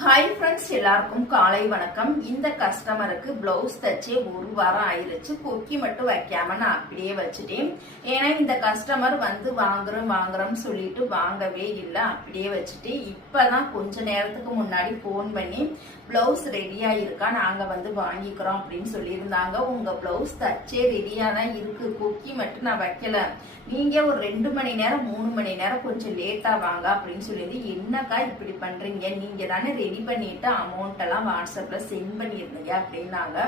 Hi friends, எல்லாருக்கும் காலை வணக்கம். இந்த கஸ்டமருக்கு பிளவுஸ் தச்சு ஒரு வாரம் ஆயிருச்சு. கொக்கி மட்டும் வைக்காம நான் அப்படியே வச்சுட்டேன். ஏன்னா இந்த கஸ்டமர் வந்து வாங்குறோம்னு சொல்லிட்டு வாங்கவே இல்லை, அப்படியே வச்சுட்டு இப்பதான் கொஞ்ச நேரத்துக்கு முன்னாடி போன் பண்ணி பிளவுஸ் ரெடியா இருக்கா, நாங்க வந்து வாங்கிக்கிறோம் அப்படின்னு சொல்லியிருந்தாங்க. உங்க பிளவுஸ் தச்சே ரெடியா தான் இருக்கு, கொக்கி மட்டும் நான் வைக்கல, நீங்க ஒரு 2 மணி நேரம் 3 மணி நேரம் கொஞ்சம் லேட்டா வாங்க அப்படின்னு சொல்லியிருந்து, என்னக்கா இப்படி பண்றீங்க, நீங்க தானே ரெடி பண்ணிட்டு அமௌண்ட் எல்லாம் வாட்ஸ்அப்ல சென்ட் பண்ணிருந்தீங்க அப்படின்னாங்க.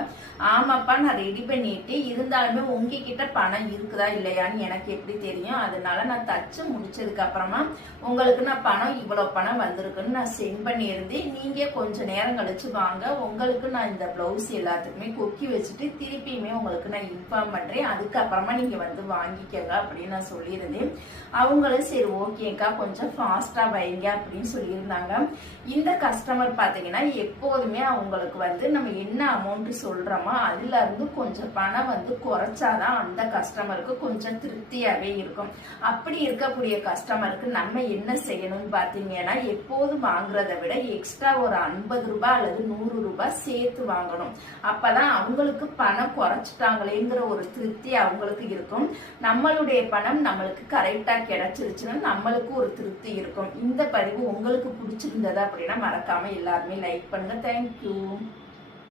ஆமாப்பா, நான் ரெடி பண்ணிட்டு, இருந்தாலுமே உங்ககிட்ட பணம் இருக்குதா இல்லையான்னு எனக்கு எப்படி தெரியும், அதனால நான் தச்சு முடிச்சதுக்கு அப்புறமா உங்களுக்கு நான் பணம் இவ்வளவு பணம் வந்திருக்குன்னு நான் சென்ட் பண்ணியிருந்தேன், நீங்க கொஞ்ச நேரம் கழிச்சு வாங்க, உங்களுக்கு நான் இந்த பிளவுஸ் எல்லாத்துக்குமே கொக்கி வச்சுட்டு திருப்பியுமே உங்களுக்கு நான் இன்ஃபார்ம் பண்றேன், அதுக்கப்புறமா நீங்க வந்து வாங்கிக்கங்க அப்படின்னு நான் சொல்லியிருந்தேன். அவங்களும் சரி ஓகேக்கா கொஞ்சம் ஃபாஸ்டா வைங்க அப்படின்னு சொல்லியிருந்தாங்க. இந்த கஸ்டமர் பாத்தீங்கன்னா எப்போதுமே அவங்களுக்கு வந்து நம்ம என்ன அமௌண்ட் சொல்றோமோ அதுல இருந்து கொஞ்சம் பணம் வந்து குறைச்சாதான் அந்த கஸ்டமருக்கு கொஞ்சம் திருப்தியாவே இருக்கும். அப்படி இருக்கக்கூடிய கஸ்டமருக்கு நம்ம என்ன செய்யணும்னு பாத்தீங்கன்னா, எப்போதும் வாங்குறதை விட எக்ஸ்ட்ரா ஒரு 50 ரூபாய் அல்லது 100 ரூபாய் சேர்த்து வாங்கணும். அப்பதான் அவங்களுக்கு பணம் குறைச்சிட்டாங்களேங்கிற ஒரு திருப்தி அவங்களுக்கு இருக்கும். நம்மளுடைய பணம் நம்மளுக்கு கரெக்டா கிடைச்சிருச்சுன்னா நம்மளுக்கு ஒரு திருப்தி இருக்கும். இந்த பதிவு உங்களுக்கு பிடிச்சிருந்தது அப்படின்னா மறக்காம எல்லாருமே லைக் பண்ணுங்க. தேங்க்யூ.